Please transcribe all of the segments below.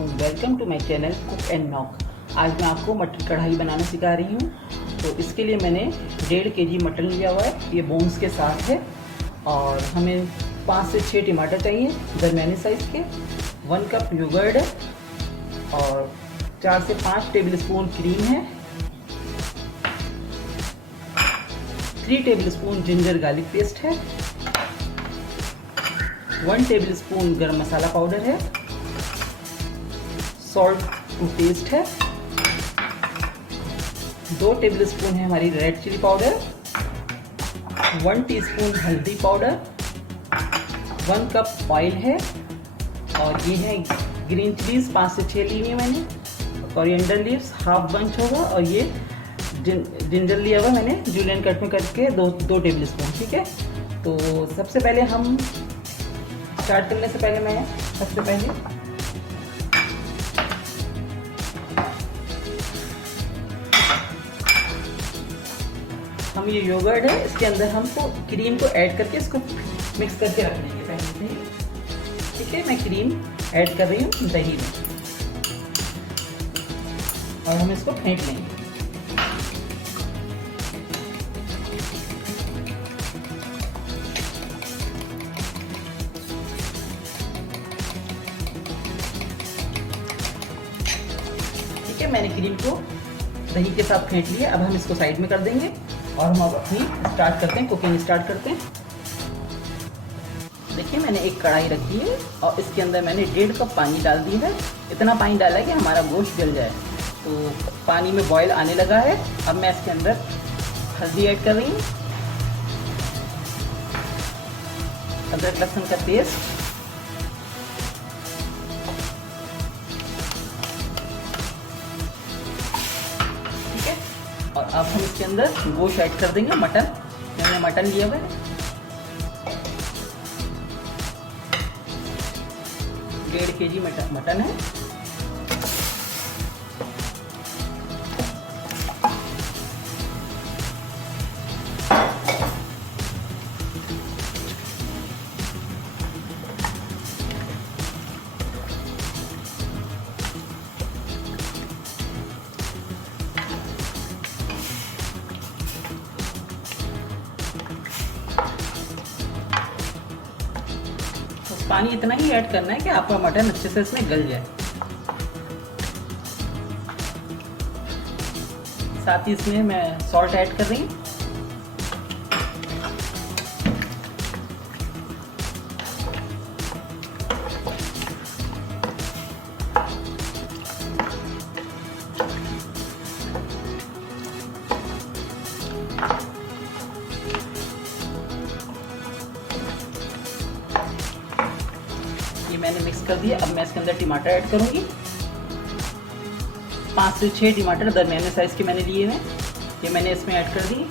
अलैकुम, welcome to my channel cook and knock. आज मैं आपको मटर कढ़ाई बनाना सिखा रही हूँ। तो इसके लिए मैंने 1.5 kg मटन लिया हुआ है, ये बोन्स के साथ है। और हमें 5 से 6 टमाटर चाहिए दरमियाने साइज़ के। 1 कप योगर्ट है और 4 से 5 टेबलस्पून क्रीम है। 3 टेबलस्पून जिंजर गार्लिक पेस्ट है। 1 टेबलस्पून गरम मसाला पाउडर है। सॉल्ट टू टेस्ट है। 2 टेबलस्पून है हमारी रेड चिली पाउडर। 1 टीस्पून हल्दी पाउडर। 1 कप ऑयल है। और ये है ग्रीन चिलीज 5 से 6 ली हुई मैंने। कोरिएंडर लीव्स हाफ बंच होगा। और ये जिंजर लिया हुआ मैंने जूलियन कट में करके 2 टेबलस्पून। ठीक है, तो सबसे पहले हम स्टार्ट करने से पहले मैं सबसे पहले हम ये योगर्ट है, इसके अंदर हमको क्रीम को ऐड करके इसको मिक्स करके रख देंगे पहले से ही। ठीक है, मैं क्रीम ऐड कर रही हूँ दही में और हम इसको फेंट लेंगे। ठीक है, मैंने क्रीम को दही के साथ फेंट लिया। अब हम इसको साइड में कर देंगे और हम अब अपनी स्टार्ट करते हैं, कुकिंग स्टार्ट करते हैं। देखिए, मैंने एक कढ़ाई रखी है और इसके अंदर मैंने 1.5 कप पानी डाल दिया है। इतना पानी डाला है कि हमारा गोश्त गल जाए। तो पानी में बॉयल आने लगा है। अब मैं इसके अंदर हल्दी ऐड कर रही हूँ, अदरक लहसुन का पेस्ट, और अब हम इसके अंदर गोश्त ऐड कर देंगे। मटन, मैंने मटन लिया हुआ है 1.5 kg मटन है। पानी इतना ही ऐड करना है कि आपका मटन अच्छे से इसमें गल जाए। साथ ही इसमें मैं सॉल्ट ऐड कर रही हूँ। ये मैंने मिक्स कर दिया। अब मैं इसके अंदर टमाटर ऐड करूंगी। 5 से 6 टमाटर दरमियाने साइज के मैंने लिए हैं, ये मैंने इसमें ऐड कर दिए।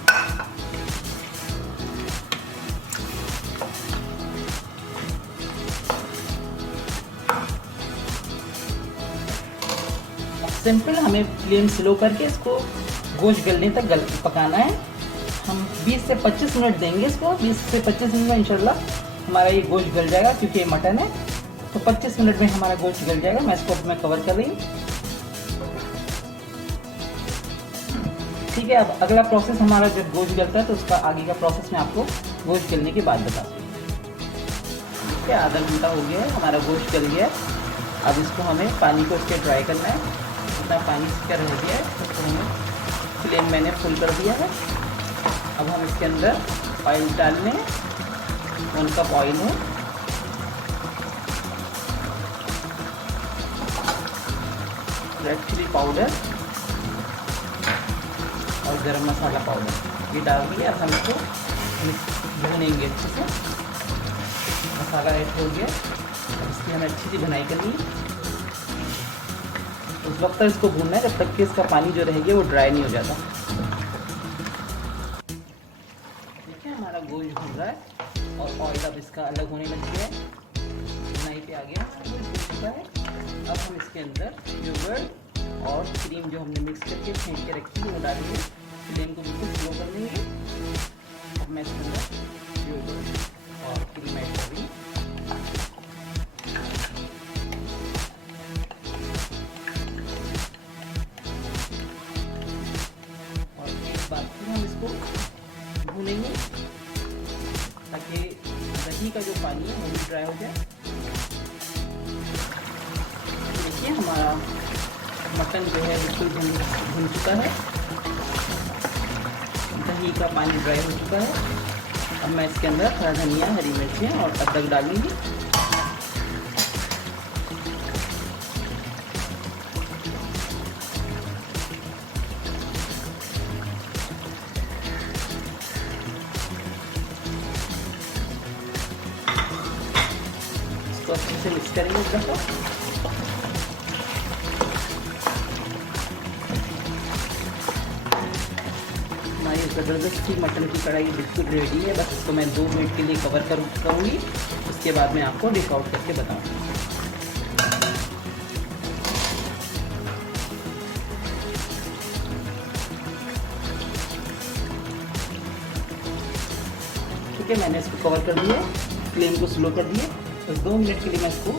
सिंपल हमें फ्लेम स्लो करके इसको गोश्त गलने तक पकाना है। हम 20 से 25 मिनट देंगे इसको। 20 से 25 मिनट में इंशाल्लाह हमारा ये गोश्त गल जाएगा, क्योंकि ये मटन है। तो 25 मिनट में हमारा गोश्त गल जाएगा। मैं इसको मैं कवर कर रही हूँ। ठीक है, अब अगला प्रोसेस हमारा जब गोश्त गलता है तो उसका आगे का प्रोसेस मैं आपको गोश्त गलने के बाद बताता हूँ। ठीक है, आधा घंटा हो गया है, हमारा गोश्त गल गया है। अब इसको हमें पानी को इसके ड्राई करना है। इतना पानी इसका रह गया है, उसको हमें फ्लेम मैंने फुल कर दिया है। अब हम इसके अंदर ऑयल डालने, 1 कप ऑयल है। रेड चिली पाउडर और गरम मसाला पाउडर ये डाल दिया। अब हम इसको भूनेंगे अच्छे से। मसाला ऐड हो गया, अब इसकी हमें अच्छी सी भुनाई करनी है। उस वक्त तक इसको भूनना है जब तक कि इसका पानी जो रहेगा वो ड्राई नहीं हो जाता। देखिए, हमारा गोश्त भून रहा है और ऑयल अब इसका अलग होने लग गया है, भुनाई पे आ गया है। अब हम इसके अंदर योगर्ट और क्रीम जो हमने मिक्स करके फेंट के रखी है वो डालेंगे। फ्लेम को बिल्कुल स्लो कर देंगे। अब मैं इसके अंदर योगर्ट और क्रीम ऐड कर रही हूँ। दही का जो पानी है वो भी ड्राई हो जाए। देखिए हमारा मटन जो है बिल्कुल भुन चुका है, दही का पानी ड्राई हो चुका है। अब मैं इसके अंदर हरा धनिया, हरी मिर्चें और अदरक डालूंगी। इसको अच्छे से मिक्स करेंगे एक दफ़ा। हमारी ज़बरदस्ती मटन की कढ़ाई बिल्कुल रेडी है। बस इसको मैं 2 मिनट के लिए कवर करूँगी, उसके बाद मैं आपको डिश आउट करके बताऊँगी। ठीक है, मैंने इसको कवर कर दिया, फ्लेम को स्लो कर दिया। बस 2 मिनट के लिए मैं इसको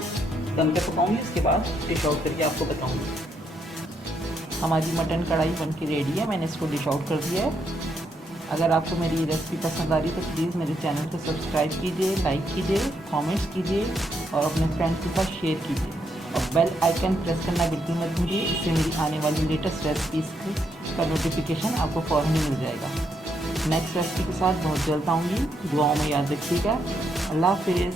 दम पे पकाऊंगी, इसके बाद डिश आउट करके आपको बताऊँगी। हमारी मटन कढ़ाई बनके रेडी है, मैंने इसको डिश आउट कर दिया है। अगर आपको मेरी ये रेसिपी पसंद आ रही है तो प्लीज़ मेरे चैनल को सब्सक्राइब कीजिए, लाइक कीजिए, कमेंट्स कीजिए और अपने फ्रेंड्स के साथ शेयर कीजिए। और बेल आइकन प्रेस करना बिल्कुल मत भूलिए, इससे मेरी आने वाली लेटेस्ट रेसिपीज़ का नोटिफिकेशन आपको फ़ौरन ही मिल जाएगा। नेक्स्ट रेसिपी के साथ बहुत जल्द आऊँगी। दुआओं में याद रखिएगा। अल्लाह हाफिज़।